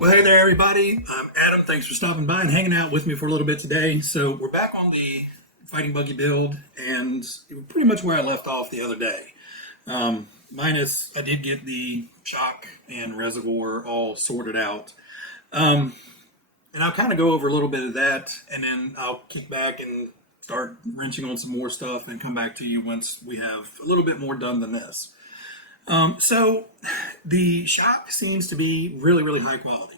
Well, hey there, everybody. I'm Adam. Thanks for stopping by and hanging out with me for a little bit today. So we're back on the Fighting Buggy build, and pretty much where I left off the other day. Minus, I did get the shock and reservoir all sorted out. And I'll kind of go over a little bit of that, and then I'll kick back and start wrenching on some more stuff and come back to you once we have a little bit more done than this. So the shock seems to be really, really high quality.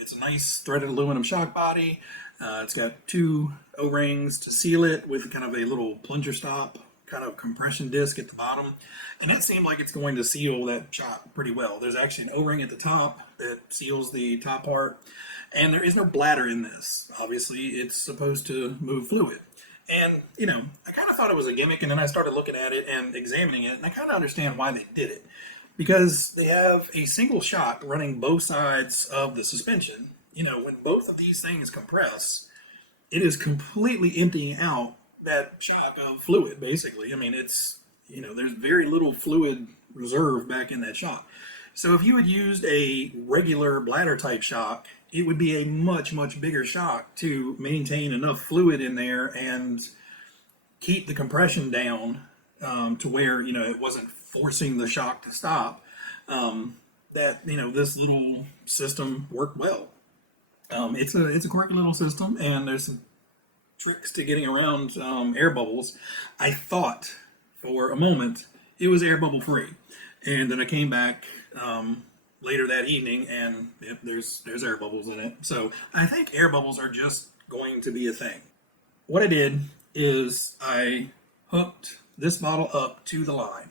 It's a nice threaded aluminum shock body. It's got two O-rings to seal it with kind of a little plunger stop kind of compression disc at the bottom. And that seemed like it's going to seal that shock pretty well. There's actually an O-ring at the top that seals the top part. And there is no bladder in this. Obviously, it's supposed to move fluid. And, you know, I kind of thought it was a gimmick, and then I started looking at it and examining it, and I kind of understand why they did it. Because they have a single shock running both sides of the suspension. You know, when both of these things compress, it is completely emptying out that shock of fluid, basically. I mean, it's, you know, there's very little fluid reserve back in that shock. So if you had used a regular bladder type shock, it would be a much, much bigger shock to maintain enough fluid in there and keep the compression down to where, you know, it wasn't forcing the shock to stop. That, you know, this little system worked well. It's a quirky little system, and there's some tricks to getting around air bubbles. I thought for a moment it was air bubble free, and then I came back later that evening, and yep, there's air bubbles in it. So I think air bubbles are just going to be a thing. What I did is I hooked this bottle up to the line.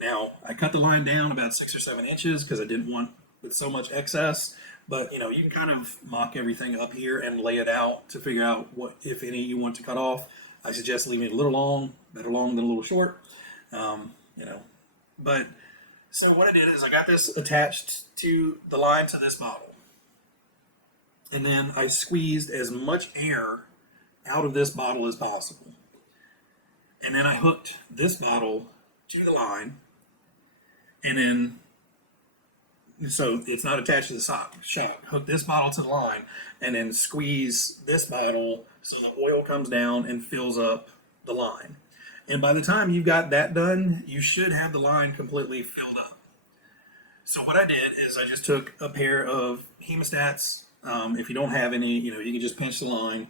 Now, I cut the line down about 6 or 7 inches because I didn't want so much excess, but you know, you can kind of mock everything up here and lay it out to figure out what, if any, you want to cut off. I suggest leaving it a little long, better long than a little short, you know, but so what I did is I got this attached to the line to this bottle. And then I squeezed as much air out of this bottle as possible. And then I hooked this bottle to the line. And then, so it's not attached to the shock. Hook this bottle to the line and then squeeze this bottle so the oil comes down and fills up the line. And by the time you've got that done, you should have the line completely filled up. So what I did is I just took a pair of hemostats. If you don't have any, you know, you can just pinch the line.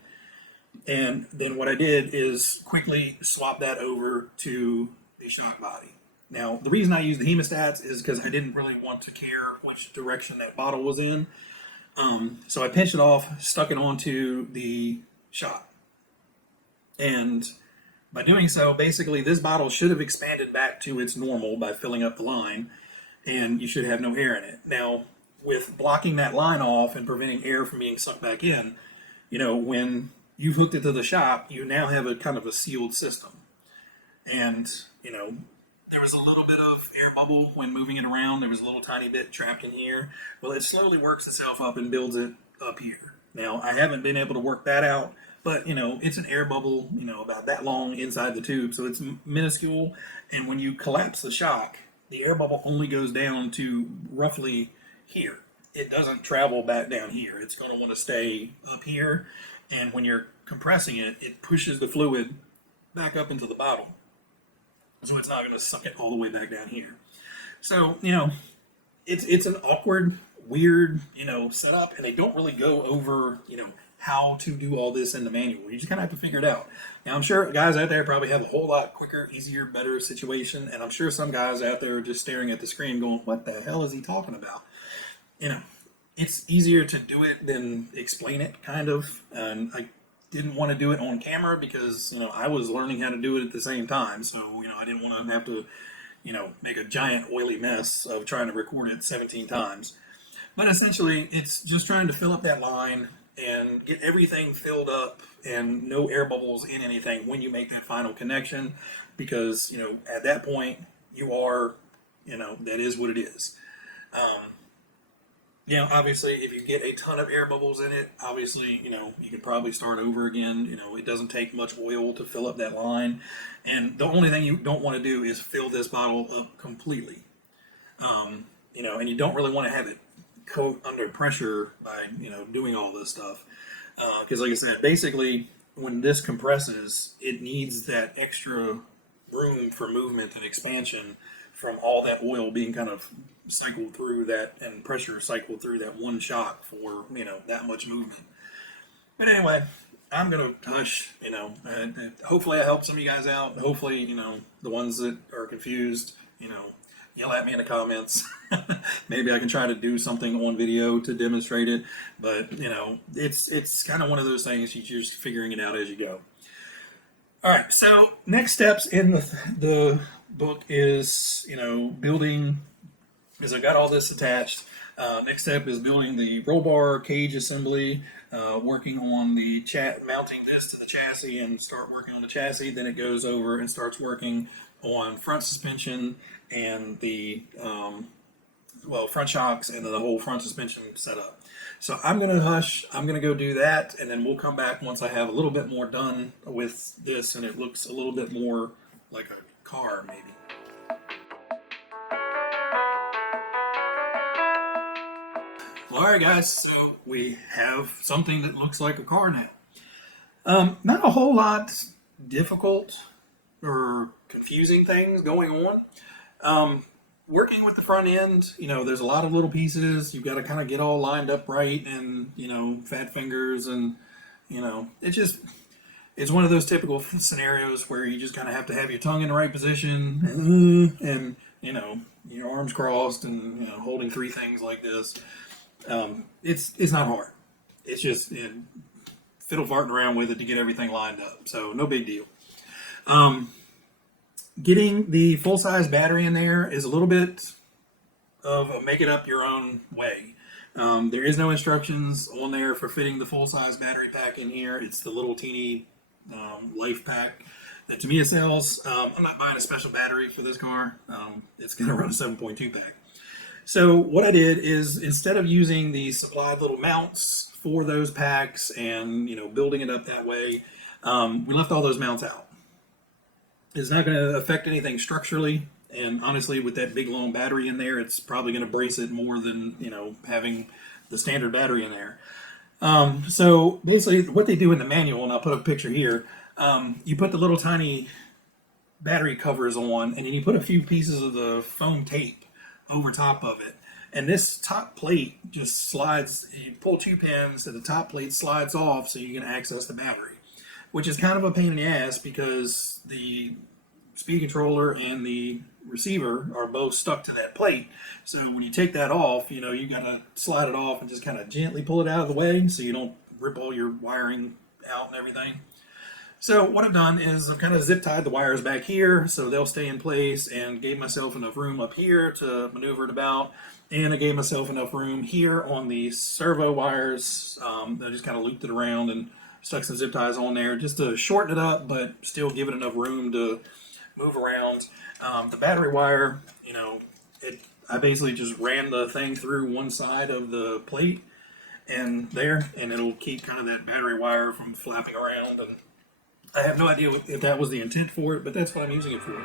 And then what I did is quickly swap that over to the shock body. Now, the reason I used the hemostats is because I didn't really want to care which direction that bottle was in. So I pinched it off, stuck it onto the shock. And by doing so, basically this bottle should have expanded back to its normal by filling up the line, and you should have no air in it. Now, with blocking that line off and preventing air from being sucked back in, you know, when you've hooked it to the shock, you now have a kind of a sealed system. And, you know, there was a little bit of air bubble when moving it around. There was a little tiny bit trapped in here. Well, it slowly works itself up and builds it up here. Now, I haven't been able to work that out, but, you know, it's an air bubble, you know, about that long inside the tube, so it's minuscule. And when you collapse the shock, the air bubble only goes down to roughly here. It doesn't travel back down here. It's going to want to stay up here. And when you're compressing it, it pushes the fluid back up into the bottle. So it's not going to suck it all the way back down here. So, you know, it's an awkward, weird, you know, setup, and they don't really go over, you know, how to do all this in the manual. You just kind of have to figure it out. Now, I'm sure guys out there probably have a whole lot quicker, easier, better situation, and I'm sure some guys out there are just staring at the screen going, what the hell is he talking about? You know, it's easier to do it than explain it, kind of, and I didn't want to do it on camera because, you know, I was learning how to do it at the same time, so, you know, I didn't want to have to, you know, make a giant oily mess of trying to record it 17 times. But essentially, it's just trying to fill up that line and get everything filled up and no air bubbles in anything when you make that final connection, because, you know, at that point you are, you know, that is what it is. You know, obviously if you get a ton of air bubbles in it, obviously, you know, you could probably start over again. You know, it doesn't take much oil to fill up that line, and the only thing you don't want to do is fill this bottle up completely. You know, and you don't really want to have it coat under pressure by doing all this stuff. Because like I said, basically when this compresses, it needs that extra room for movement and expansion from all that oil being kind of cycled through that and pressure cycled through that one shock for that much movement. But anyway, I'm gonna hush. Hopefully I helped some of you guys out. Hopefully the ones that are confused, yell at me in the comments. Maybe I can try to do something on video to demonstrate it. But it's kind of one of those things you're just figuring it out as you go. All right. So next steps in the book is building. Because I got all this attached. Next step is building the roll bar cage assembly. Working on the mounting this to the chassis and start working on the chassis. Then it goes over and starts working on front suspension and the front shocks and the whole front suspension setup. So I'm going to hush. I'm going to go do that, and then we'll come back once I have a little bit more done with this and it looks a little bit more like a car maybe. All right, guys, so we have something that looks like a car now. Not a whole lot difficult or confusing things going on. Working with the front end, there's a lot of little pieces. You've got to kind of get all lined up right and, fat fingers and, it's one of those typical scenarios where you just kind of have to have your tongue in the right position and your arms crossed and, holding three things like this. It's not hard. It's just fiddle farting around with it to get everything lined up. So no big deal. Getting the full-size battery in there is a little bit of a make it up your own way. There is no instructions on there for fitting the full-size battery pack in here. It's the little teeny life pack that Tamiya sells. I'm not buying a special battery for this car. It's going to run a 7.2 pack. So what I did is instead of using the supplied little mounts for those packs and building it up that way, we left all those mounts out. It's not going to affect anything structurally, and honestly, with that big long battery in there, it's probably going to brace it more than having the standard battery in there. So basically, what they do in the manual, and I'll put a picture here, you put the little tiny battery covers on, and then you put a few pieces of the foam tape over top of it, and this top plate just slides. You pull two pins and the top plate slides off so you can access the battery, which is kind of a pain in the ass because the speed controller and the receiver are both stuck to that plate. So when you take that off, you gotta slide it off and just kind of gently pull it out of the way so you don't rip all your wiring out and everything. So what I've done is I've kind of zip tied the wires back here so they'll stay in place, and gave myself enough room up here to maneuver it about. And I gave myself enough room here on the servo wires. I just kind of looped it around and stuck some zip ties on there just to shorten it up, but still give it enough room to move around. The battery wire, I basically just ran the thing through one side of the plate and it'll keep kind of that battery wire from flapping around. And I have no idea if that was the intent for it, but that's what I'm using it for.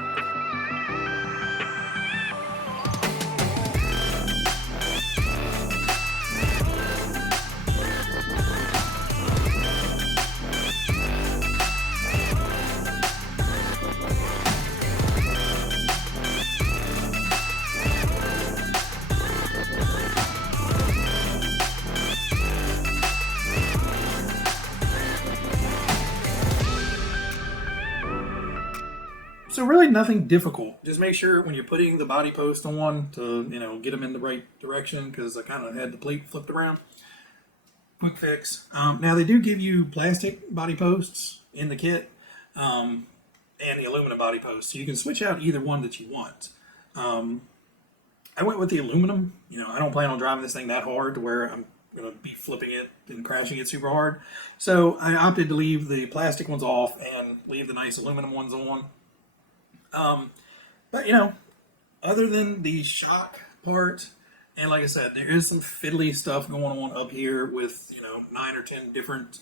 So really nothing difficult. Just make sure when you're putting the body post on to, get them in the right direction, because I kind of had the plate flipped around. Quick fix. Now they do give you plastic body posts in the kit and the aluminum body posts. So you can switch out either one that you want. I went with the aluminum. I don't plan on driving this thing that hard to where I'm going to be flipping it and crashing it super hard. So I opted to leave the plastic ones off and leave the nice aluminum ones on. But other than the shock part, and like I said, there is some fiddly stuff going on up here with 9 or 10 different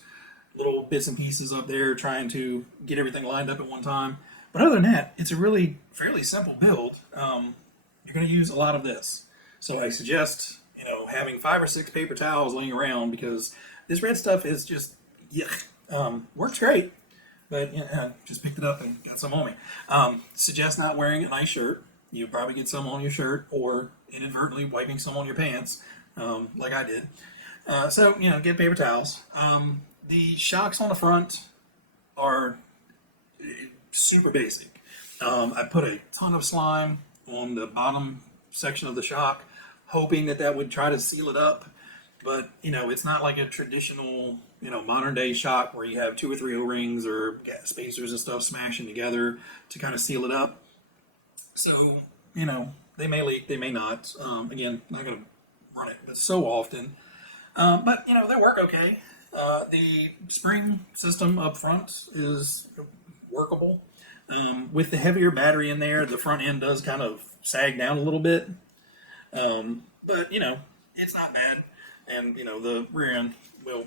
little bits and pieces up there trying to get everything lined up at one time. But other than that, it's a really fairly simple build. You're going to use a lot of this, so I suggest having 5 or 6 paper towels laying around because this red stuff is just yuck. Works great, but I just picked it up and got some on me. Suggest not wearing a nice shirt. You probably get some on your shirt or inadvertently wiping some on your pants, like I did. So get paper towels. The shocks on the front are super basic. I put a ton of slime on the bottom section of the shock, hoping that would try to seal it up. But it's not like a traditional modern day shock where you have 2 or 3 O-rings or gas spacers and stuff smashing together to kind of seal it up. So they may leak, they may not. Again, not going to run it so often, but they work okay. The spring system up front is workable. With the heavier battery in there, the front end does kind of sag down a little bit. But it's not bad. And the rear end will,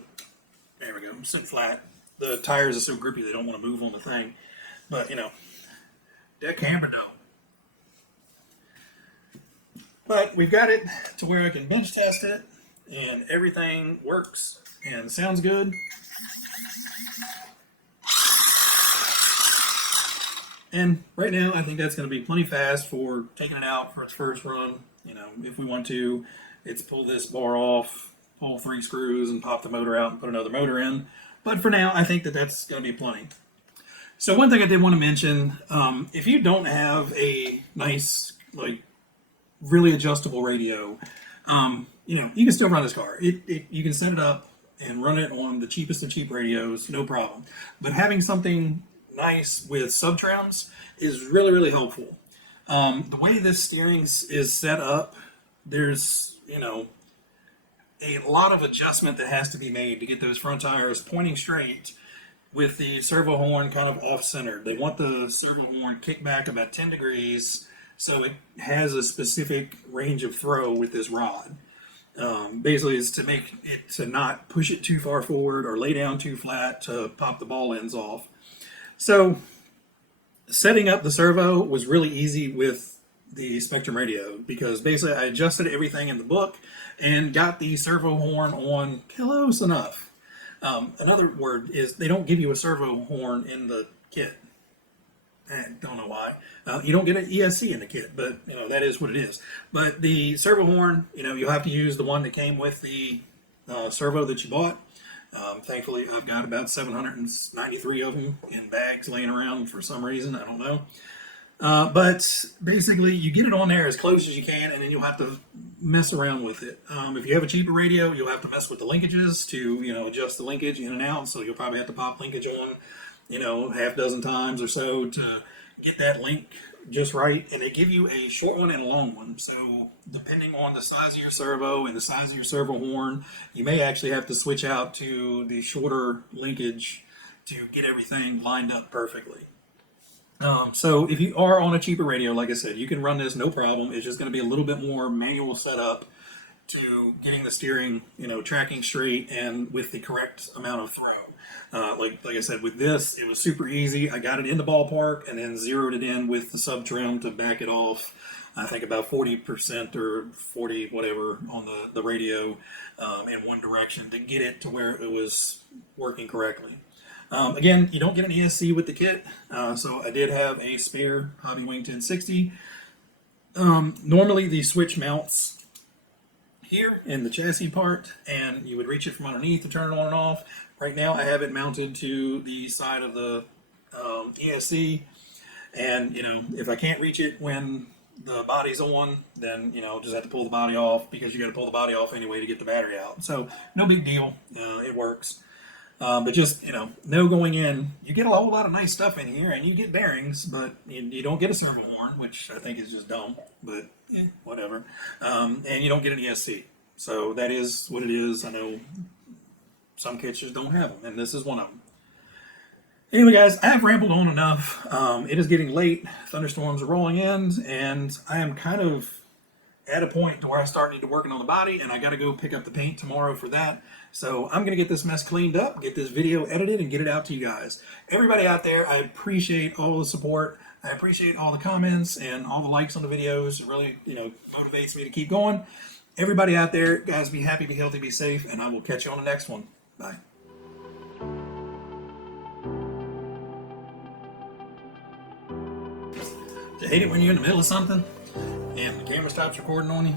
there we go, sit flat. The tires are so grippy they don't want to move on the thing. But deck hammer dough. But we've got it to where I can bench test it and everything works and sounds good. And right now, I think that's going to be plenty fast for taking it out for its first run. If we want to, it's pull this bar off, pull 3 screws, and pop the motor out and put another motor in. But for now, I think that's going to be plenty. So one thing I did want to mention, if you don't have a nice, really adjustable radio, you can still run this car. You can set it up and run it on the cheapest of cheap radios, no problem. But having something nice with sub-trims is really, really helpful. The way this steering is set up, there's, a lot of adjustment that has to be made to get those front tires pointing straight with the servo horn kind of off-centered. They want the servo horn kicked back about 10 degrees so it has a specific range of throw with this rod. Basically, it's to make it to not push it too far forward or lay down too flat to pop the ball ends off. So setting up the servo was really easy with the Spectrum radio because basically I adjusted everything in the book and got the servo horn on close enough. Another word is they don't give you a servo horn in the kit. I don't know why. You don't get an ESC in the kit, but that is what it is. But the servo horn, you'll have to use the one that came with the servo that you bought. Thankfully, I've got about 793 of them in bags laying around for some reason. I don't know. But basically, you get it on there as close as you can, and then you'll have to mess around with it. If you have a cheaper radio, you'll have to mess with the linkages to, adjust the linkage in and out. So you'll probably have to pop linkage on, half dozen times or so to get that link just right. And they give you a short one and a long one. So depending on the size of your servo and the size of your servo horn, you may actually have to switch out to the shorter linkage to get everything lined up perfectly. So if you are on a cheaper radio, like I said, you can run this no problem. It's just going to be a little bit more manual setup to getting the steering, tracking straight and with the correct amount of throw. Like I said, with this, it was super easy. I got it in the ballpark and then zeroed it in with the sub trim to back it off. I think about 40% or 40 whatever on the radio in one direction to get it to where it was working correctly. Again, you don't get an ESC with the kit, so I did have a spare Hobby Wing 1060. Normally the switch mounts here in the chassis part, and you would reach it from underneath to turn it on and off. Right now I have it mounted to the side of the ESC, and if I can't reach it when the body's on, then just have to pull the body off because you got to pull the body off anyway to get the battery out. So no big deal, it works. But just, no going in, you get a whole lot of nice stuff in here, and you get bearings, but you don't get a servo horn, which I think is just dumb, but whatever. And you don't get an ESC. So that is what it is. I know some kits just don't have them, and this is one of them. Anyway, guys, I have rambled on enough. It is getting late. Thunderstorms are rolling in, and I am kind of at a point to where I start need to working on the body, and I got to go pick up the paint tomorrow for that. So I'm going to get this mess cleaned up, get this video edited, and get it out to you guys. Everybody out there, I appreciate all the support. I appreciate all the comments and all the likes on the videos. It really, motivates me to keep going. Everybody out there, guys, be happy, be healthy, be safe, and I will catch you on the next one. Bye. You hate it when you're in the middle of something and the camera stops recording on you?